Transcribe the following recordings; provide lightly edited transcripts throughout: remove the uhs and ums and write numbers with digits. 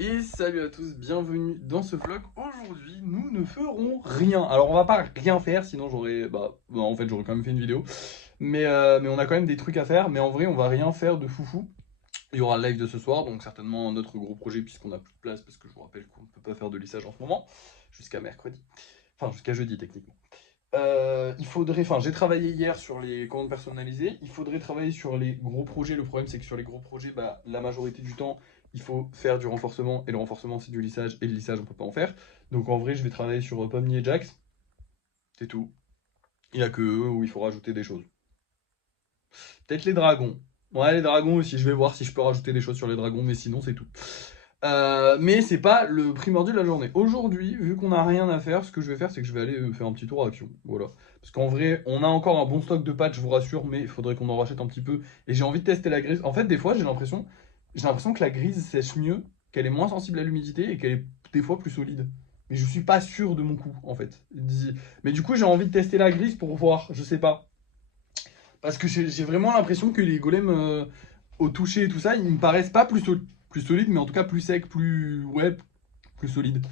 Et salut à tous, bienvenue dans ce vlog. Aujourd'hui, nous ne ferons rien. Alors, on va pas rien faire, sinon j'aurais... en fait, j'aurais quand même fait une vidéo. Mais on a quand même des trucs à faire. Mais en vrai, on va rien faire de foufou. Il y aura le live de ce soir, donc certainement notre gros projet, puisqu'on a plus de place, parce que je vous rappelle qu'on ne peut pas faire de lissage en ce moment. Jusqu'à mercredi. Enfin, jusqu'à jeudi, techniquement. J'ai travaillé hier sur les commandes personnalisées. Il faudrait travailler sur les gros projets. Le problème, c'est que sur les gros projets, la majorité du temps, il faut faire du renforcement. Et le renforcement, c'est du lissage. Et le lissage, on peut pas en faire. Donc en vrai, je vais travailler sur Pomni et Jax. C'est tout. Il n'y a que eux où il faut rajouter des choses. Peut-être les dragons. Ouais, les dragons aussi. Je vais voir si je peux rajouter des choses sur les dragons. Mais sinon, c'est tout. Mais c'est pas le primordial de la journée. Aujourd'hui, vu qu'on n'a rien à faire, ce que je vais faire, c'est que je vais aller faire un petit tour à Action. Voilà. Parce qu'en vrai, on a encore un bon stock de patchs, je vous rassure, mais il faudrait qu'on en rachète un petit peu. Et j'ai envie de tester la grise. En fait, des fois, j'ai l'impression que la grise sèche mieux, qu'elle est moins sensible à l'humidité et qu'elle est des fois plus solide. Mais je suis pas sûr de mon coup, en fait. Mais du coup, j'ai envie de tester la grise pour voir, je sais pas. Parce que j'ai vraiment l'impression que les golems au toucher et tout ça, ils me paraissent pas plus solides, mais en tout cas plus secs, plus solides.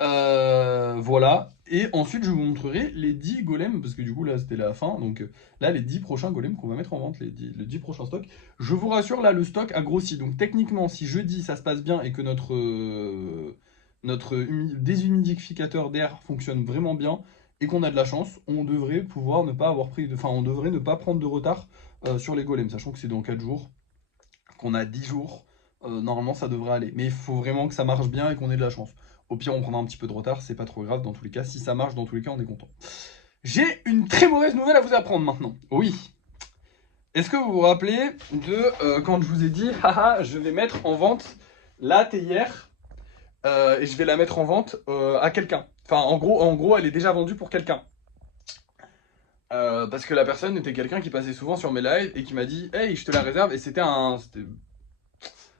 Voilà. Et ensuite, je vous montrerai les 10 golems, parce que du coup, là, c'était la fin. Donc là, les 10 prochains golems qu'on va mettre en vente, le 10 prochains stocks. Je vous rassure, là, le stock a grossi. Donc techniquement, si jeudi, ça se passe bien et que notre déshumidificateur d'air fonctionne vraiment bien, et qu'on a de la chance, on devrait pouvoir ne pas avoir pris on devrait ne pas prendre de retard sur les golems, sachant que c'est dans 4 jours, qu'on a 10 jours, normalement ça devrait aller. Mais il faut vraiment que ça marche bien et qu'on ait de la chance. Au pire, on prendra un petit peu de retard, c'est pas trop grave dans tous les cas. Si ça marche, dans tous les cas, on est content. J'ai une très mauvaise nouvelle à vous apprendre maintenant. Oui. Est-ce que vous vous rappelez de quand je vous ai dit, haha, je vais mettre en vente la théière et je vais la mettre en vente à quelqu'un. Enfin, en gros, elle est déjà vendue pour quelqu'un. Parce que la personne était quelqu'un qui passait souvent sur mes lives et qui m'a dit hey, je te la réserve. Et c'était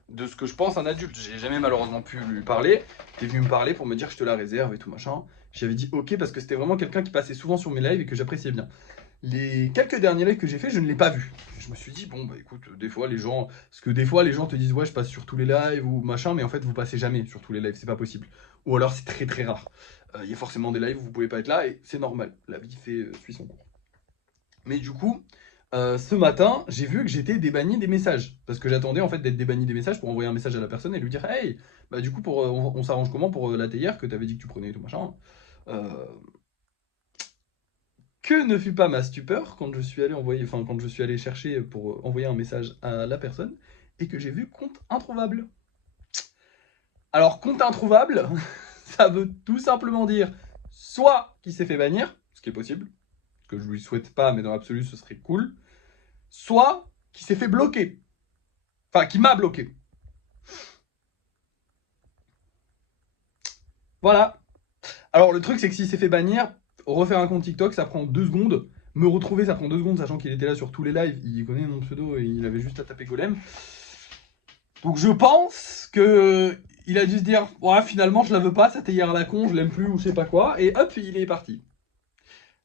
de ce que je pense un adulte. J'ai jamais malheureusement pu lui parler. Il est venu me parler pour me dire je te la réserve et tout machin. J'avais dit ok parce que c'était vraiment quelqu'un qui passait souvent sur mes lives et que j'appréciais bien. Les quelques derniers lives que j'ai fait, je ne l'ai pas vu. Je me suis dit bon bah écoute, des fois les gens, parce que des fois les gens te disent ouais je passe sur tous les lives ou machin, mais en fait vous passez jamais sur tous les lives, c'est pas possible. Ou alors c'est très très rare. Il y a forcément des lives où vous pouvez pas être là et c'est normal. La vie suit son cours. Mais du coup, ce matin, j'ai vu que j'étais débanni des messages. Parce que j'attendais en fait d'être débanni des messages pour envoyer un message à la personne et lui dire hey, bah du coup, on s'arrange comment pour la théière que t'avais dit que tu prenais et tout machin. Euh, que ne fut pas ma stupeur quand je suis allé quand je suis allé chercher pour envoyer un message à la personne et que j'ai vu compte introuvable. Alors, compte introuvable, ça veut tout simplement dire soit qu'il s'est fait bannir, ce qui est possible, que je lui souhaite pas, mais dans l'absolu, ce serait cool, soit qui s'est fait bloquer. Enfin, qui m'a bloqué. Voilà. Alors, le truc, c'est que s'il s'est fait bannir, refaire un compte TikTok, ça prend 2 secondes. Me retrouver, ça prend 2 secondes, sachant qu'il était là sur tous les lives. Il connaît mon pseudo et il avait juste à taper Golem. Donc, je pense que il a dû se dire ouais, finalement, je la veux pas, cette hier à la con, je l'aime plus ou je sais pas quoi. Et hop, il est parti.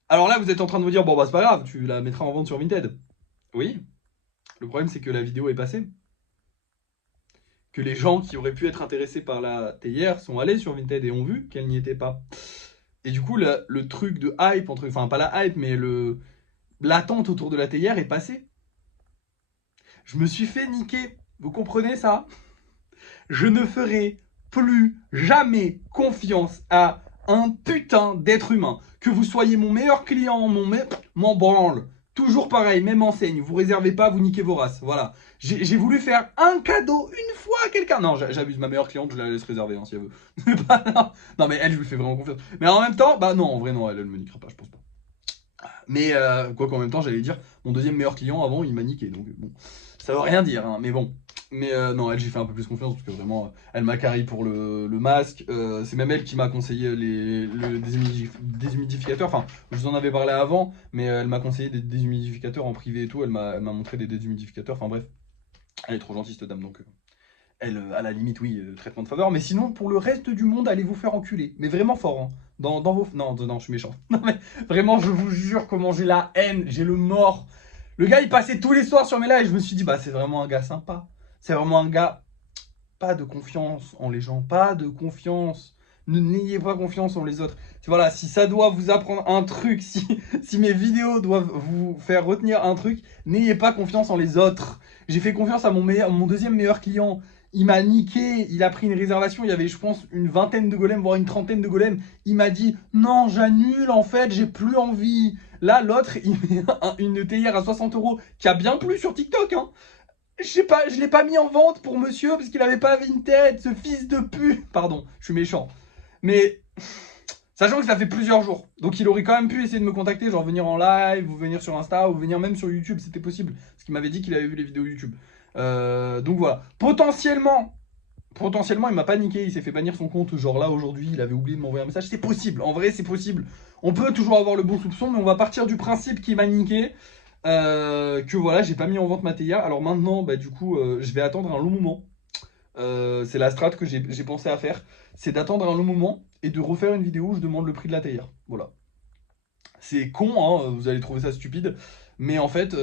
Alors là, vous êtes en train de vous dire bon, bah, c'est pas grave, tu la mettras en vente sur Vinted. Oui. Le problème, c'est que la vidéo est passée. Que les gens qui auraient pu être intéressés par la théière sont allés sur Vinted et ont vu qu'elle n'y était pas. Et du coup, le truc de hype, enfin pas la hype, mais l'attente autour de la théière est passée. Je me suis fait niquer. Vous comprenez ça? Je ne ferai plus jamais confiance à un putain d'être humain. Que vous soyez mon meilleur client, m'en branle. Toujours pareil, même enseigne. Vous réservez pas, vous niquez vos races. Voilà. J'ai voulu faire un cadeau une fois à quelqu'un. Non, j'abuse. Ma meilleure cliente, je la laisse réserver hein, si elle veut. Non, mais elle, je lui fais vraiment confiance. Mais en même temps, bah non, en vrai, non, elle me niquera pas, je pense pas. Mais quoi qu'en même temps, j'allais dire, mon deuxième meilleur client avant, il m'a niqué. Donc bon, ça veut rien dire, hein, mais bon. Mais non, elle, j'ai fait un peu plus confiance parce que vraiment, elle m'a carré pour le masque. C'est même elle qui m'a conseillé le déshumidificateur. Enfin, je vous en avais parlé avant, mais elle m'a conseillé des déshumidificateurs en privé et tout. Elle m'a montré des déshumidificateurs. Enfin bref, elle est trop gentille cette dame. Donc, elle, à la limite, oui, traitement de faveur. Mais sinon, pour le reste du monde, allez vous faire enculer. Mais vraiment fort, hein. Dans vos... Non, non, je suis méchant. Non, mais vraiment, je vous jure comment j'ai la haine, j'ai le mort. Le gars, il passait tous les soirs sur mes lives et je me suis dit, bah, c'est vraiment un gars sympa. C'est vraiment un gars pas de confiance en les gens, pas de confiance. N'ayez pas confiance en les autres. Voilà, si ça doit vous apprendre un truc, si mes vidéos doivent vous faire retenir un truc, n'ayez pas confiance en les autres. J'ai fait confiance à mon deuxième meilleur client. Il m'a niqué, il a pris une réservation, il y avait je pense une vingtaine de golems, voire une trentaine de golems. Il m'a dit non, j'annule en fait, j'ai plus envie. Là, l'autre, il met une théière à 60 € qui a bien plu sur TikTok. Hein. Je sais pas, je l'ai pas mis en vente pour monsieur parce qu'il avait pas Vinted, ce fils de pute. Pardon, je suis méchant. Mais sachant que ça fait plusieurs jours. Donc il aurait quand même pu essayer de me contacter, genre venir en live, ou venir sur Insta, ou venir même sur YouTube, c'était possible. Parce qu'il m'avait dit qu'il avait vu les vidéos YouTube. Donc voilà. Potentiellement, il m'a pas niqué, il s'est fait bannir son compte, genre là aujourd'hui, il avait oublié de m'envoyer un message. C'est possible, en vrai c'est possible. On peut toujours avoir le bon soupçon, mais on va partir du principe qu'il m'a niqué. Que voilà, j'ai pas mis en vente ma théière. Alors maintenant, bah, du coup, je vais attendre un long moment. C'est la strat que j'ai pensé à faire. C'est d'attendre un long moment et de refaire une vidéo où je demande le prix de la théière. Voilà. C'est con, hein, vous allez trouver ça stupide. Mais en fait,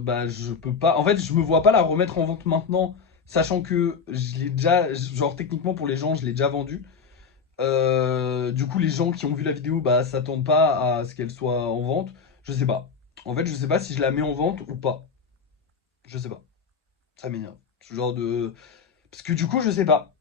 bah, je peux pas. En fait, je me vois pas la remettre en vente maintenant, sachant que je l'ai déjà. Genre, techniquement, pour les gens, je l'ai déjà vendu. Du coup, les gens qui ont vu la vidéo, bah, s'attendent pas à ce qu'elle soit en vente. Je sais pas. En fait, je sais pas si je la mets en vente ou pas. Je sais pas. Ça m'énerve. Ce genre de. Parce que du coup, je sais pas.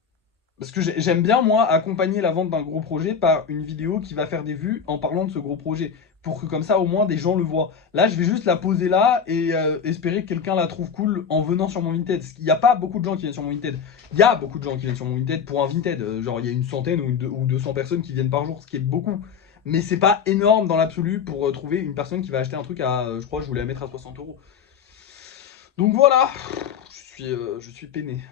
Parce que j'aime bien, moi, accompagner la vente d'un gros projet par une vidéo qui va faire des vues en parlant de ce gros projet. Pour que comme ça, au moins, des gens le voient. Là, je vais juste la poser là et espérer que quelqu'un la trouve cool en venant sur mon Vinted. Il n'y a pas beaucoup de gens qui viennent sur mon Vinted. Il y a beaucoup de gens qui viennent sur mon Vinted pour un Vinted. Genre, il y a une centaine ou 200 personnes qui viennent par jour, ce qui est beaucoup. Mais c'est pas énorme dans l'absolu pour trouver une personne qui va acheter un truc à, je crois, je voulais la mettre à 60 €. Donc voilà, je suis peiné.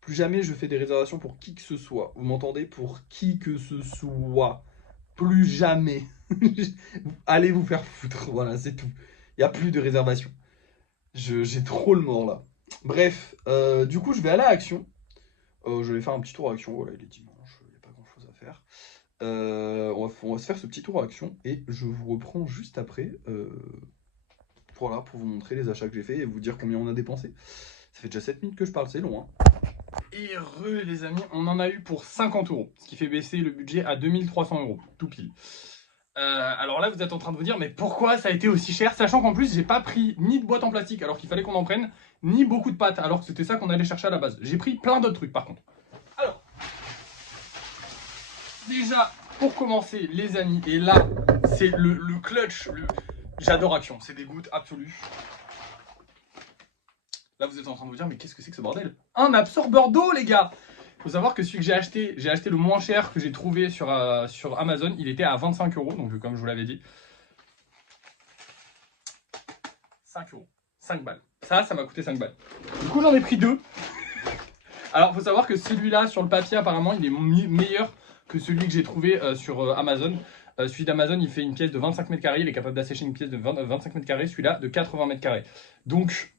Plus jamais je fais des réservations pour qui que ce soit. Vous m'entendez? Pour qui que ce soit. Plus jamais. Allez vous faire foutre. Voilà, c'est tout. Il n'y a plus de réservation. J'ai trop le mort là. Bref, du coup, je vais aller à Action. Je vais faire un petit tour à Action. Voilà, il est dimanche, il n'y a pas grand chose à faire. On va se faire ce petit tour à Action et je vous reprends juste après. Voilà, pour vous montrer les achats que j'ai fait et vous dire combien on a dépensé. Ça fait déjà 7 minutes que je parle, c'est long. Hein. Et les amis, on en a eu pour 50 €, ce qui fait baisser le budget à 2300 €, tout pile. Alors là, vous êtes en train de vous dire, mais pourquoi ça a été aussi cher, sachant qu'en plus, j'ai pas pris ni de boîte en plastique alors qu'il fallait qu'on en prenne, ni beaucoup de pâtes alors que c'était ça qu'on allait chercher à la base. J'ai pris plein d'autres trucs par contre. Alors, déjà, pour commencer, les amis, et là, c'est le clutch, j'adore Action, c'est des gouttes absolues. Là, vous êtes en train de vous dire, mais qu'est-ce que c'est que ce bordel? Un absorbeur d'eau, les gars! Faut savoir que celui que j'ai acheté le moins cher que j'ai trouvé sur Amazon, il était à 25 €, donc comme je vous l'avais dit. 5 €, 5 balles. Ça m'a coûté 5 balles. Du coup, j'en ai pris deux. Alors, faut savoir que celui-là, sur le papier, apparemment, il est meilleur que celui que j'ai trouvé sur Amazon. Celui d'Amazon, il fait une pièce de 25 mètres carrés, il est capable d'assécher une pièce de 25 mètres carrés, celui-là de 80 mètres carrés. Donc,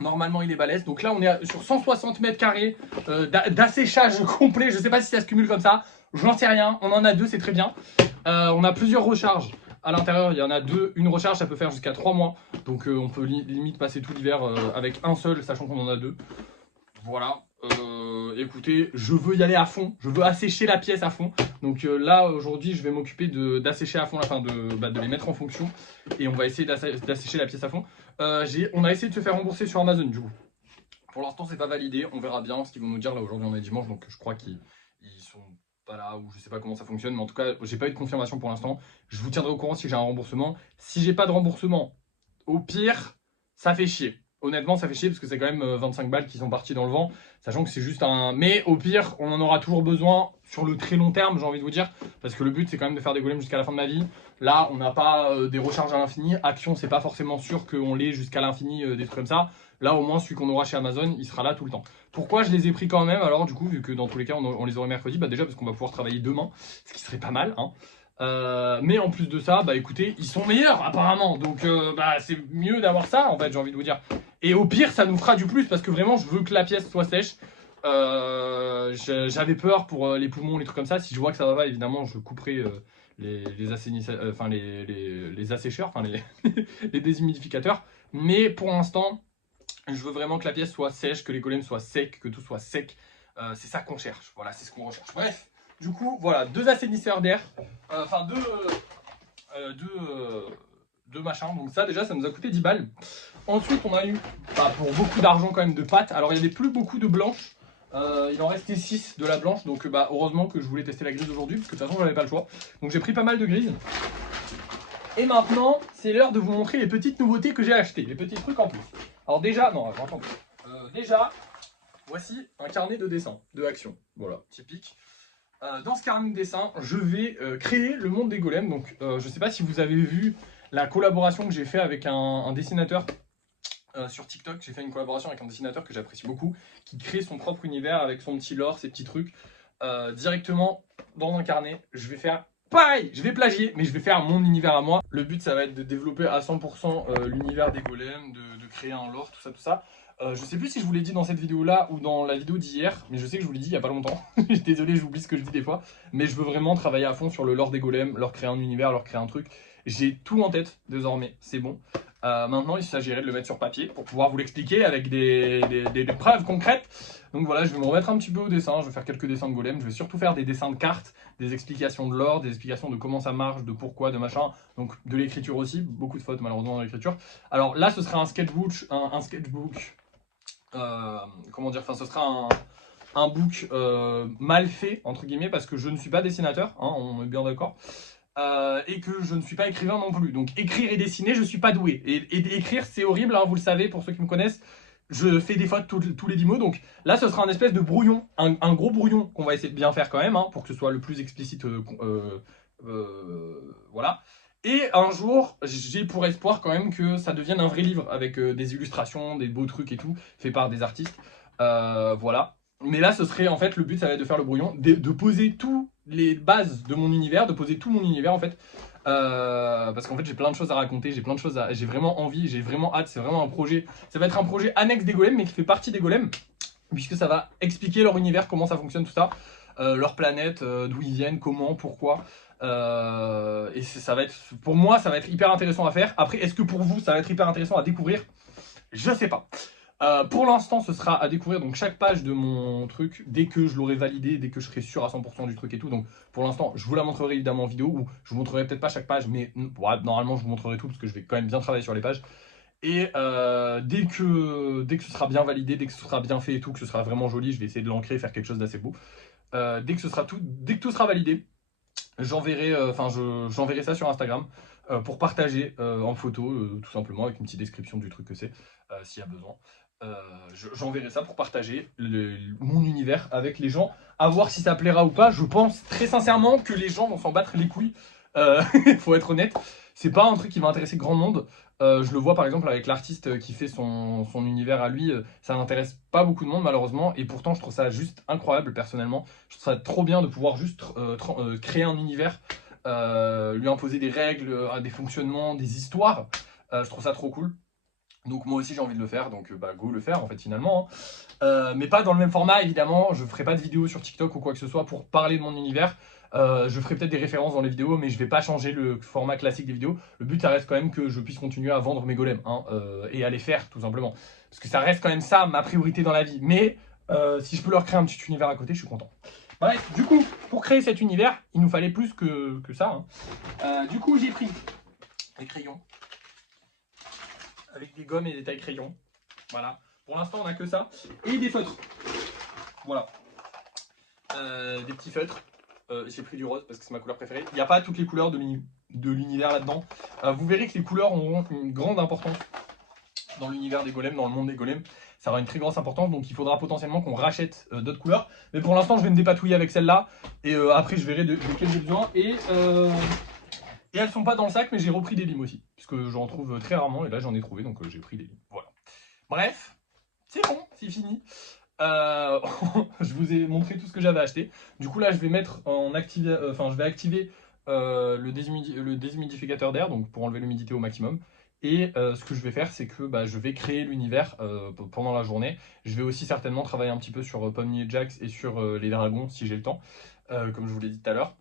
normalement, il est balèze. Donc là, on est sur 160 mètres carrés d'asséchage complet. Je ne sais pas si ça se cumule comme ça. Je n'en sais rien. On en a deux, c'est très bien. On a plusieurs recharges. À l'intérieur, il y en a deux. Une recharge, ça peut faire jusqu'à 3 mois. Donc on peut limite passer tout l'hiver avec un seul, sachant qu'on en a deux. Voilà. Écoutez, je veux y aller à fond. Je veux assécher la pièce à fond. Donc là, aujourd'hui, je vais m'occuper d'assécher à fond, de les mettre en fonction. Et on va essayer d'assécher la pièce à fond. On a essayé de se faire rembourser sur Amazon, du coup. Pour l'instant, c'est pas validé. On verra bien ce qu'ils vont nous dire. Là, aujourd'hui, on est dimanche, donc je crois qu'ils sont pas là, ou je sais pas comment ça fonctionne. Mais en tout cas, j'ai pas eu de confirmation pour l'instant. Je vous tiendrai au courant si j'ai un remboursement. Si j'ai pas de remboursement, au pire, ça fait chier. Honnêtement, ça fait chier parce que c'est quand même 25 balles qui sont parties dans le vent, sachant que c'est juste un... Mais au pire, on en aura toujours besoin sur le très long terme, j'ai envie de vous dire, parce que le but, c'est quand même de faire des golems jusqu'à la fin de ma vie. Là, on n'a pas des recharges à l'infini. Action, c'est pas forcément sûr qu'on l'ait jusqu'à l'infini, des trucs comme ça. Là, au moins, celui qu'on aura chez Amazon, il sera là tout le temps. Pourquoi je les ai pris quand même? Alors, du coup, vu que dans tous les cas, on les aurait mercredi, bah déjà parce qu'on va pouvoir travailler demain, ce qui serait pas mal, hein. Mais en plus de ça, bah écoutez, ils sont meilleurs apparemment, donc c'est mieux d'avoir ça en fait, j'ai envie de vous dire. Et au pire, ça nous fera du plus parce que vraiment, je veux que la pièce soit sèche. J'avais peur pour les poumons, les trucs comme ça. Si je vois que ça va pas, évidemment, je couperai les assécheurs, les déshumidificateurs. Mais pour l'instant, je veux vraiment que la pièce soit sèche, que les golems soient secs, que tout soit sec. C'est ça qu'on cherche, voilà, c'est ce qu'on recherche. Bref, du coup, voilà, 2 assainisseurs d'air, enfin deux machins, donc ça déjà ça nous a coûté 10 balles. Ensuite on a eu, pour beaucoup d'argent quand même, de pâtes. Alors il n'y avait plus beaucoup de blanches, il en restait 6 de la blanche, donc heureusement que je voulais tester la grise aujourd'hui, parce que de toute façon j'avais pas le choix. Donc j'ai pris pas mal de grises. Et maintenant c'est l'heure de vous montrer les petites nouveautés que j'ai achetées, les petits trucs en plus. Alors déjà, non, attendez, déjà, voici un carnet de dessin, de action, voilà, typique. Dans ce carnet de dessin, je vais créer le monde des golems. Donc, je ne sais pas si vous avez vu la collaboration que j'ai fait avec un dessinateur sur TikTok. J'ai fait une collaboration avec un dessinateur que j'apprécie beaucoup, qui crée son propre univers avec son petit lore, ses petits trucs, directement dans un carnet. Je vais faire pareil, je vais plagier, mais je vais faire mon univers à moi. Le but, ça va être de développer à 100% l'univers des golems, de créer un lore, tout ça, tout ça. Je sais plus si je vous l'ai dit dans cette vidéo là ou dans la vidéo d'hier, mais je sais que je vous l'ai dit il y a pas longtemps. Désolé, j'oublie ce que je dis des fois, mais je veux vraiment travailler à fond sur le lore des golems, leur créer un univers, leur créer un truc. J'ai tout en tête désormais, c'est bon. Maintenant il s'agirait de le mettre sur papier pour pouvoir vous l'expliquer avec des preuves concrètes. Donc voilà, je vais me remettre un petit peu au dessin, je vais faire quelques dessins de golems, je vais surtout faire des dessins de cartes, des explications de lore, des explications de comment ça marche, de pourquoi, de machin, donc de l'écriture aussi, beaucoup de fautes malheureusement dans l'écriture. Alors là ce sera un sketchbook, comment dire, enfin ce sera un book mal fait entre guillemets parce que je ne suis pas dessinateur, hein, on est bien d'accord, et que je ne suis pas écrivain non plus. Donc écrire et dessiner, je suis pas doué. Et écrire c'est horrible, hein, vous le savez pour ceux qui me connaissent. Je fais des fautes tous les 10 mots, donc là ce sera un espèce de brouillon, un gros brouillon qu'on va essayer de bien faire quand même, hein, pour que ce soit le plus explicite, voilà. Et un jour, j'ai pour espoir quand même que ça devienne un vrai livre avec des illustrations, des beaux trucs et tout, fait par des artistes. Voilà. Mais là, ce serait en fait, le but, ça va être de faire le brouillon, de poser toutes les bases de mon univers, de poser tout mon univers en fait. Parce qu'en fait, j'ai plein de choses à raconter, j'ai plein de choses à. J'ai vraiment envie, j'ai vraiment hâte, c'est vraiment un projet. Ça va être un projet annexe des golems, mais qui fait partie des golems, puisque ça va expliquer leur univers, comment ça fonctionne, tout ça. Leur planète, d'où ils viennent, comment, pourquoi. Et ça va être, pour moi, ça va être hyper intéressant à faire. Après, est-ce que pour vous, ça va être hyper intéressant à découvrir? Je sais pas. Pour l'instant, ce sera à découvrir donc chaque page de mon truc dès que je l'aurai validé, dès que je serai sûr à 100% du truc et tout. Donc pour l'instant, je vous la montrerai évidemment en vidéo ou je vous montrerai peut-être pas chaque page, mais ouais, normalement je vous montrerai tout parce que je vais quand même bien travailler sur les pages. Et dès que ce sera bien validé, dès que ce sera bien fait et tout, que ce sera vraiment joli, je vais essayer de l'ancrer, faire quelque chose d'assez beau. Dès que tout sera validé, j'enverrai j'enverrai ça sur Instagram pour partager en photo, tout simplement, avec une petite description du truc que c'est, s'il y a besoin. J'enverrai ça pour partager mon univers avec les gens, à voir si ça plaira ou pas. Je pense très sincèrement que les gens vont s'en battre les couilles, faut être honnête. C'est pas un truc qui va intéresser grand monde. Je le vois par exemple avec l'artiste qui fait son univers à lui, ça n'intéresse pas beaucoup de monde malheureusement, et pourtant je trouve ça juste incroyable personnellement. Je trouve ça trop bien de pouvoir juste créer un univers, lui imposer des règles, des fonctionnements, des histoires. Je trouve ça trop cool. Donc moi aussi j'ai envie de le faire, donc go le faire en fait finalement, hein. Mais pas dans le même format évidemment, je ferai pas de vidéo sur TikTok ou quoi que ce soit pour parler de mon univers. Je ferai peut-être des références dans les vidéos, mais je vais pas changer le format classique des vidéos. Le but ça reste quand même que je puisse continuer à vendre mes golems, hein, et à les faire tout simplement. Parce que ça reste quand même ça ma priorité dans la vie. Mais si je peux leur créer un petit univers à côté, je suis content. Bref, du coup, pour créer cet univers, il nous fallait plus que ça, hein. Du coup j'ai pris des crayons, avec des gommes et des tailles crayons. Voilà. Pour l'instant, on n'a que ça. Et des feutres. Voilà. Des petits feutres. J'ai pris du rose parce que c'est ma couleur préférée. Il n'y a pas toutes les couleurs de l'univers là-dedans. Vous verrez que les couleurs auront une grande importance dans l'univers des golems, dans le monde des golems. Ça aura une très grosse importance, donc il faudra potentiellement qu'on rachète d'autres couleurs. Mais pour l'instant, je vais me dépatouiller avec celle-là. Et après, je verrai de quelles j'ai besoin. Et elles sont pas dans le sac, mais j'ai repris des limes aussi. Puisque j'en trouve très rarement, et là j'en ai trouvé, donc j'ai pris des limes. Voilà. Bref, c'est bon, c'est fini. Je vous ai montré tout ce que j'avais acheté. Du coup là je vais mettre en je vais activer le déshumidificateur d'air, donc pour enlever l'humidité au maximum. Et ce que je vais faire, c'est que je vais créer l'univers pendant la journée. Je vais aussi certainement travailler un petit peu sur Pomnier Jax et sur les dragons si j'ai le temps, comme je vous l'ai dit tout à l'heure.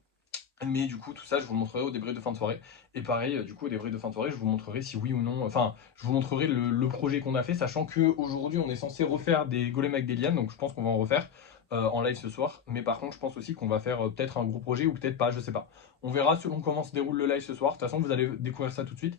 Mais du coup, tout ça, je vous le montrerai au débrief de fin de soirée. Et pareil, du coup, au débrief de fin de soirée, je vous montrerai si oui ou non... Enfin, je vous montrerai le projet qu'on a fait, sachant qu'aujourd'hui, on est censé refaire des golems avec des lianes, donc je pense qu'on va en refaire. en live ce soir. Mais par contre, je pense aussi qu'on va faire peut-être un gros projet ou peut-être pas, je sais pas. On verra selon comment se déroule le live ce soir. De toute façon, vous allez découvrir ça tout de suite.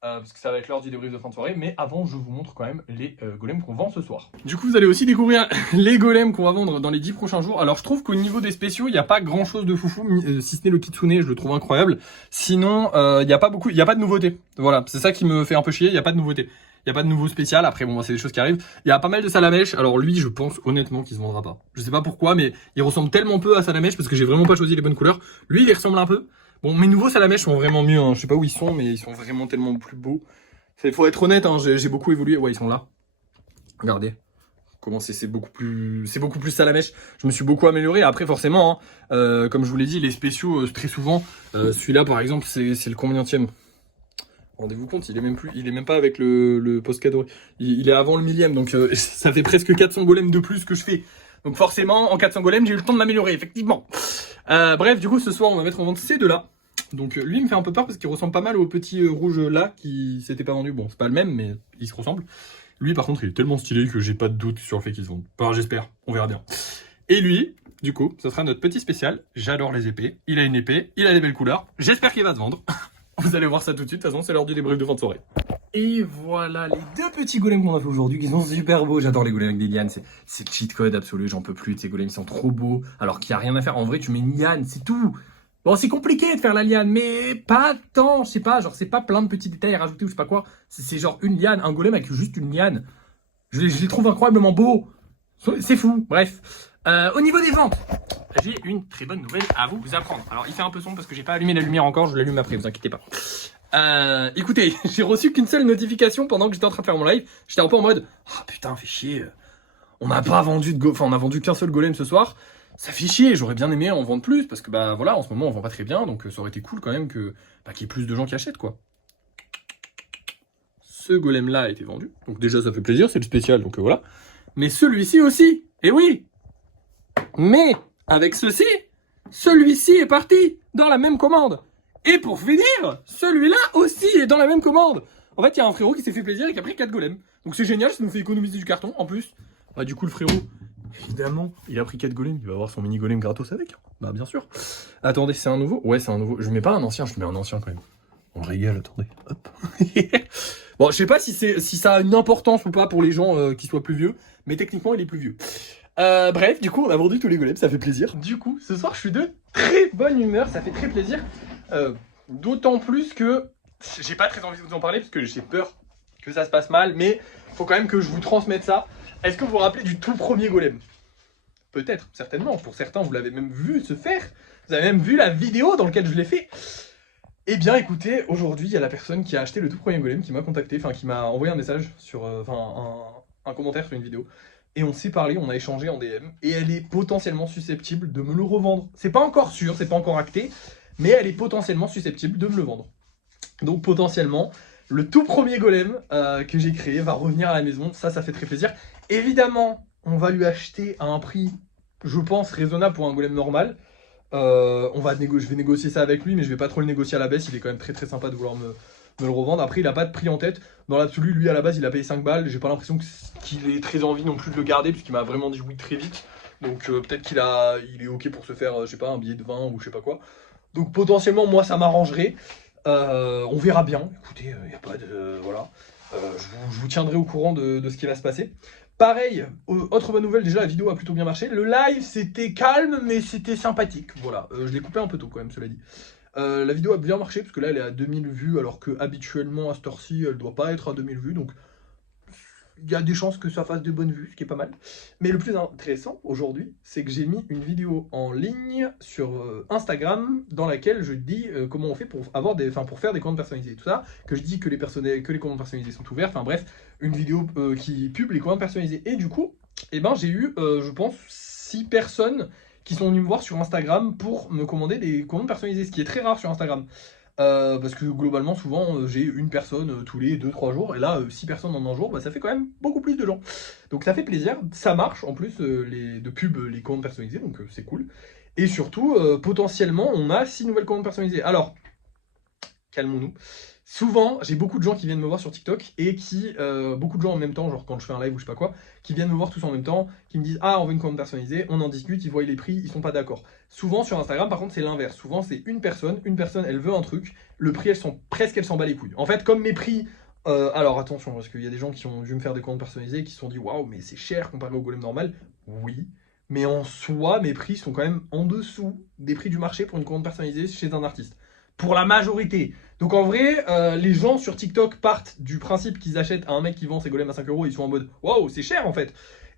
Parce que ça va être l'heure du débrief de fin de soirée. Mais avant, je vous montre quand même les golems qu'on vend ce soir. Du coup, vous allez aussi découvrir les golems qu'on va vendre dans les 10 prochains jours. Alors, je trouve qu'au niveau des spéciaux, il n'y a pas grand chose de foufou, si ce n'est le Kitsune, je le trouve incroyable. Sinon, il n'y a pas beaucoup, il n'y a pas de nouveauté. Voilà, c'est ça qui me fait un peu chier, il n'y a pas de nouveauté. Il n'y a pas de nouveau spécial. Après, bon, c'est des choses qui arrivent. Il y a pas mal de Salamèche. Alors, lui, je pense honnêtement qu'il se vendra pas. Je sais pas pourquoi, mais il ressemble tellement peu à Salamèche parce que j'ai vraiment pas choisi les bonnes couleurs. Lui, il y ressemble un peu. Bon, mes nouveaux Salamèche sont vraiment mieux. Hein. Je sais pas où ils sont, mais ils sont vraiment tellement plus beaux. Il faut être honnête, hein, j'ai beaucoup évolué. Ouais, ils sont là. Regardez. Comment c'est beaucoup plus Salamèche. Je me suis beaucoup amélioré. Après, forcément, hein, comme je vous l'ai dit, les spéciaux, très souvent, celui-là, par exemple, c'est le combienième. Rendez-vous compte, il est même pas avec le post cadeau. Il est avant le millième, donc ça fait presque 400 golems de plus que je fais. Donc forcément, en 400 golems, j'ai eu le temps de m'améliorer, effectivement. Bref, du coup, ce soir, on va mettre en vente ces deux-là. Donc lui, il me fait un peu peur parce qu'il ressemble pas mal au petit rouge là qui s'était pas vendu. Bon, c'est pas le même, mais il se ressemble. Lui, par contre, il est tellement stylé que j'ai pas de doute sur le fait qu'il se vende. Enfin, j'espère, on verra bien. Et lui, du coup, ce sera notre petit spécial. J'adore les épées. Il a une épée, il a des belles couleurs. J'espère qu'il va se vendre. Vous allez voir ça tout de suite, de toute façon c'est l'heure du débrief de fin de soirée. Et voilà les deux petits golems qu'on a fait aujourd'hui, qui sont super beaux. J'adore les golems avec des lianes, c'est cheat code absolu, j'en peux plus de ces golems, ils sont trop beaux. Alors qu'il n'y a rien à faire, en vrai tu mets une liane, c'est tout. Bon, c'est compliqué de faire la liane, mais pas tant, je sais pas, genre c'est pas plein de petits détails à rajouter ou je sais pas quoi. C'est genre une liane, un golem avec juste une liane. Je les trouve incroyablement beaux. C'est fou, bref. Au niveau des ventes, j'ai une très bonne nouvelle à vous apprendre. Alors il fait un peu sombre parce que j'ai pas allumé la lumière encore, je l'allume après, vous inquiétez pas. Écoutez, j'ai reçu qu'une seule notification pendant que j'étais en train de faire mon live. J'étais un peu en mode, ah putain, fait chier. On n'a pas vendu on a vendu qu'un seul golem ce soir. Ça fait chier, j'aurais bien aimé en vendre plus parce que bah voilà, en ce moment on vend pas très bien, donc ça aurait été cool quand même que qu'il y ait plus de gens qui achètent quoi. Ce golem là a été vendu, donc déjà ça fait plaisir, c'est le spécial, donc voilà. Mais celui-ci aussi, et oui. Mais avec ceci, celui-ci est parti dans la même commande. Et pour finir, celui-là aussi est dans la même commande. En fait, il y a un frérot qui s'est fait plaisir et qui a pris 4 golems. Donc c'est génial, ça nous fait économiser du carton en plus. Bah du coup le frérot, évidemment, il a pris 4 golems, il va avoir son mini golem gratos avec. Bah bien sûr. Attendez, c'est un nouveau? Ouais, c'est un nouveau. Je mets pas un ancien, je mets un ancien quand même. On régale, attendez. Hop. Bon, je sais pas si ça a une importance ou pas pour les gens qui soient plus vieux, mais techniquement il est plus vieux. Bref, du coup on a vendu tous les golems, ça fait plaisir. Du coup, ce soir je suis de très bonne humeur, ça fait très plaisir. D'autant plus que j'ai pas très envie de vous en parler parce que j'ai peur que ça se passe mal, mais faut quand même que je vous transmette ça. Est-ce que vous vous rappelez du tout premier golem? Peut-être, certainement, pour certains vous l'avez même vu se faire, vous avez même vu la vidéo dans laquelle je l'ai fait. Eh bien écoutez, aujourd'hui il y a la personne qui a acheté le tout premier golem qui m'a contacté, enfin qui m'a envoyé un message sur, un commentaire sur une vidéo. Et on s'est parlé, on a échangé en DM, et elle est potentiellement susceptible de me le revendre. C'est pas encore sûr, c'est pas encore acté, mais elle est potentiellement susceptible de me le vendre. Donc potentiellement, le tout premier golem que j'ai créé va revenir à la maison, ça fait très plaisir. Évidemment, on va lui acheter à un prix, je pense, raisonnable pour un golem normal. Je vais négocier ça avec lui, mais je vais pas trop le négocier à la baisse, il est quand même très très sympa de vouloir me le revendre. Après il a pas de prix en tête, dans l'absolu lui à la base il a payé 5 balles, j'ai pas l'impression qu'il ait très envie non plus de le garder puisqu'il m'a vraiment dit oui très vite, donc peut-être qu'il est ok pour se faire je sais pas un billet de 20 ou je sais pas quoi, donc potentiellement moi ça m'arrangerait, on verra bien, écoutez y a pas de voilà, je vous tiendrai au courant de ce qui va se passer. Pareil, autre bonne nouvelle, déjà la vidéo a plutôt bien marché, le live c'était calme mais c'était sympathique, voilà, je l'ai coupé un peu tôt quand même cela dit. La vidéo a bien marché parce que là elle est à 2000 vues alors que habituellement à cette heure-ci elle doit pas être à 2000 vues, donc il y a des chances que ça fasse de bonnes vues, ce qui est pas mal. Mais le plus intéressant aujourd'hui, c'est que j'ai mis une vidéo en ligne sur Instagram dans laquelle je dis comment on fait pour faire des comptes personnalisés et tout ça, que je dis que les comptes personnalisés sont ouverts, enfin bref, une vidéo qui pub les comptes personnalisés. Et du coup, eh ben, j'ai eu, je pense, 6 personnes qui sont venus me voir sur Instagram pour me commander des comptes personnalisés, ce qui est très rare sur Instagram. Parce que globalement, souvent, j'ai une personne tous les 2-3 jours, et là, 6 personnes en un jour, bah, ça fait quand même beaucoup plus de gens. Donc ça fait plaisir, ça marche en plus, de pub, les commandes personnalisées, donc c'est cool. Et surtout, potentiellement, on a 6 nouvelles commandes personnalisées. Alors, calmons-nous. Souvent, j'ai beaucoup de gens qui viennent me voir sur TikTok et beaucoup de gens en même temps, genre quand je fais un live ou je sais pas quoi, qui viennent me voir tous en même temps, qui me disent ah on veut une commande personnalisée, on en discute, ils voient les prix, ils sont pas d'accord. Souvent sur Instagram par contre c'est l'inverse, souvent c'est une personne elle veut un truc, le prix elle s'en bat les couilles. En fait comme mes prix, alors attention parce qu'il y a des gens qui ont dû me faire des commandes personnalisées et qui se sont dit waouh mais c'est cher comparé au golem normal, oui. Mais en soi, mes prix sont quand même en dessous des prix du marché pour une commande personnalisée chez un artiste. Pour la majorité. Donc en vrai, les gens sur TikTok partent du principe qu'ils achètent à un mec qui vend ses golems à 5 euros, ils sont en mode waouh, c'est cher en fait.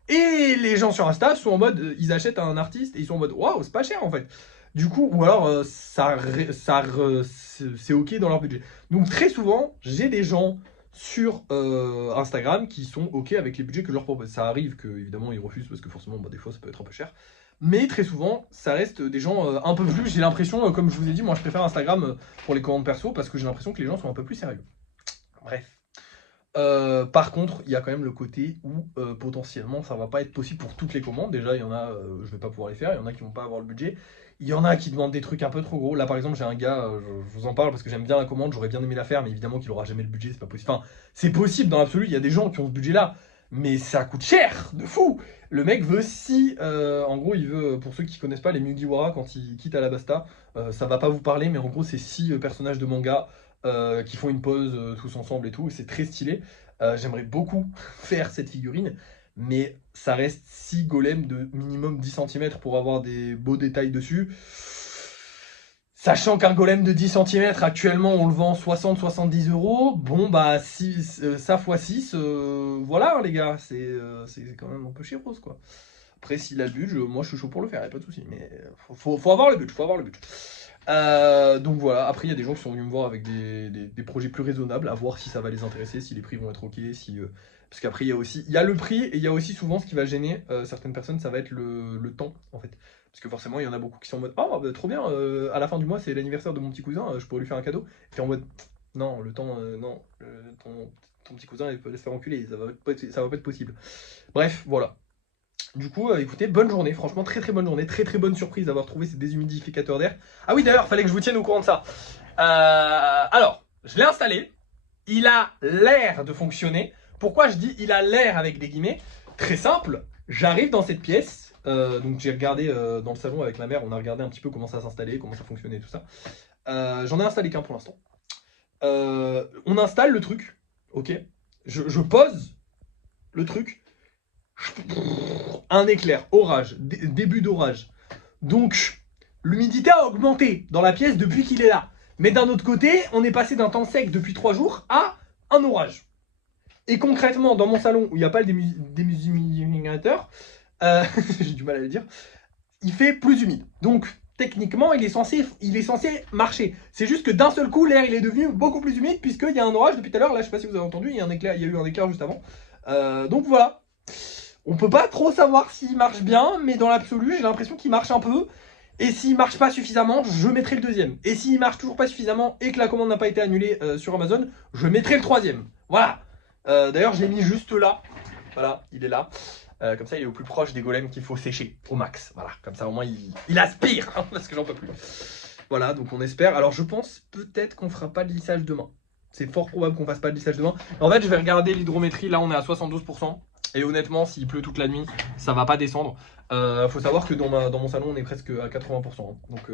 Et les gens sur Insta sont en mode, ils achètent à un artiste et ils sont en mode waouh, c'est pas cher en fait. Du coup, ou alors c'est ok dans leur budget. Donc très souvent, j'ai des gens sur Instagram qui sont ok avec les budgets que je leur propose. Ça arrive que évidemment ils refusent parce que forcément bah, des fois ça peut être un peu cher. Mais très souvent, ça reste des gens un peu plus. J'ai l'impression, comme je vous ai dit, moi je préfère Instagram pour les commandes perso parce que j'ai l'impression que les gens sont un peu plus sérieux. Bref. Par contre, il y a quand même le côté où potentiellement ça va pas être possible pour toutes les commandes. Déjà, il y en a, je vais pas pouvoir les faire, il y en a qui vont pas avoir le budget. Il y en a qui demandent des trucs un peu trop gros. Là, par exemple, j'ai un gars, je vous en parle parce que j'aime bien la commande, j'aurais bien aimé la faire, mais évidemment qu'il aura jamais le budget, c'est pas possible. Enfin, c'est possible dans l'absolu, il y a des gens qui ont ce budget-là, mais ça coûte cher, de fou. Le mec veut en gros, il veut, pour ceux qui connaissent pas les Mugiwara quand ils quittent Alabasta, ça va pas vous parler, mais en gros, c'est 6 personnages de manga qui font une pause tous ensemble et tout, et c'est très stylé. J'aimerais beaucoup faire cette figurine, mais ça reste 6 golems de minimum 10 cm pour avoir des beaux détails dessus. Sachant qu'un golem de 10 cm, actuellement, on le vend 60-70 euros. Bon, bah, ça x 6, voilà, hein, les gars, c'est quand même un peu chéros, quoi. Après, s'il a le budget, moi, je suis chaud pour le faire, y a pas de souci. Mais faut avoir le budget, faut avoir le budget. Donc voilà, après il y a des gens qui sont venus me voir avec des projets plus raisonnables, à voir si ça va les intéresser, si les prix vont être ok, parce qu'après il y a le prix et il y a aussi souvent ce qui va gêner certaines personnes, ça va être le temps en fait. Parce que forcément il y en a beaucoup qui sont en mode oh bah, trop bien, à la fin du mois c'est l'anniversaire de mon petit cousin, je pourrais lui faire un cadeau. Et en mode non, le temps, non, ton petit cousin il peut se faire enculer, ça va pas être possible. Bref, voilà. Du coup, écoutez, bonne journée, franchement très très bonne journée, très très bonne surprise d'avoir trouvé ces déshumidificateurs d'air. Ah oui d'ailleurs, fallait que je vous tienne au courant de ça. Alors, je l'ai installé, il a l'air de fonctionner. Pourquoi je dis il a l'air avec des guillemets? Très simple, j'arrive dans cette pièce, donc j'ai regardé dans le salon avec ma mère, on a regardé un petit peu comment ça s'installait, comment ça fonctionnait, tout ça. J'en ai installé qu'un pour l'instant. On installe le truc, ok, je pose le truc, un éclair, orage, début d'orage. Donc, l'humidité a augmenté dans la pièce depuis qu'il est là. Mais d'un autre côté, on est passé d'un temps sec depuis 3 jours à un orage. Et concrètement, dans mon salon, où il n'y a pas le déshumidificateur, j'ai du mal à le dire, il fait plus humide. Donc, techniquement, il est censé marcher. C'est juste que d'un seul coup, l'air il est devenu beaucoup plus humide, puisqu'il y a un orage depuis tout à l'heure. Là, je sais pas si vous avez entendu, il y a eu un éclair juste avant. Donc voilà. On peut pas trop savoir s'il marche bien, mais dans l'absolu, j'ai l'impression qu'il marche un peu. Et s'il marche pas suffisamment, je mettrai le deuxième. Et s'il marche toujours pas suffisamment et que la commande n'a pas été annulée sur Amazon, je mettrai le troisième. Voilà. D'ailleurs, je l'ai mis juste là. Voilà, il est là. Comme ça, il est au plus proche des golems qu'il faut sécher au max. Voilà, comme ça au moins il aspire, hein, parce que j'en peux plus. Voilà, donc on espère. Alors je pense peut-être qu'on fera pas de lissage demain. C'est fort probable qu'on fasse pas de lissage demain. En fait, je vais regarder l'hydrométrie. Là, on est à 72%. Et honnêtement, s'il pleut toute la nuit, ça va pas descendre. Faut savoir que dans mon salon, on est presque à 80%. Hein. Donc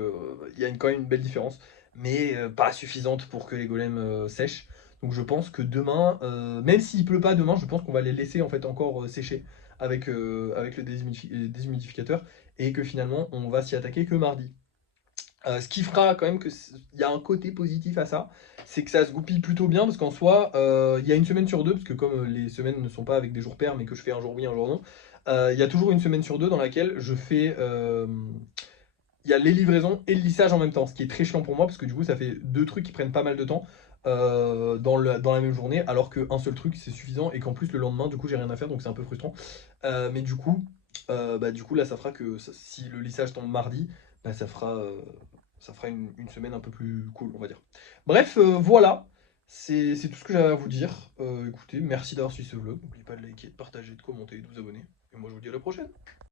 il y a quand même une belle différence. Mais pas suffisante pour que les golems sèchent. Donc je pense que demain, même s'il pleut pas demain, je pense qu'on va les laisser en fait encore sécher avec le déshumidificateur. Et que finalement, on va s'y attaquer que mardi. Ce qui fera quand même qu'il y a un côté positif à ça, c'est que ça se goupille plutôt bien parce qu'en soi, il y a une semaine sur deux, parce que comme les semaines ne sont pas avec des jours pairs, mais que je fais un jour oui, un jour non, il y a toujours une semaine sur deux dans laquelle je fais. Il y a les livraisons et le lissage en même temps, ce qui est très chiant pour moi parce que du coup, ça fait deux trucs qui prennent pas mal de temps dans la même journée, alors qu'un seul truc c'est suffisant et qu'en plus le lendemain, du coup, j'ai rien à faire donc c'est un peu frustrant. Mais du coup, là, ça fera que si le lissage tombe mardi, bah, ça fera une semaine un peu plus cool, on va dire. Bref, voilà, c'est tout ce que j'avais à vous dire. Écoutez, merci d'avoir suivi ce vlog. N'oubliez pas de liker, de partager, de commenter et de vous abonner. Et moi, je vous dis à la prochaine.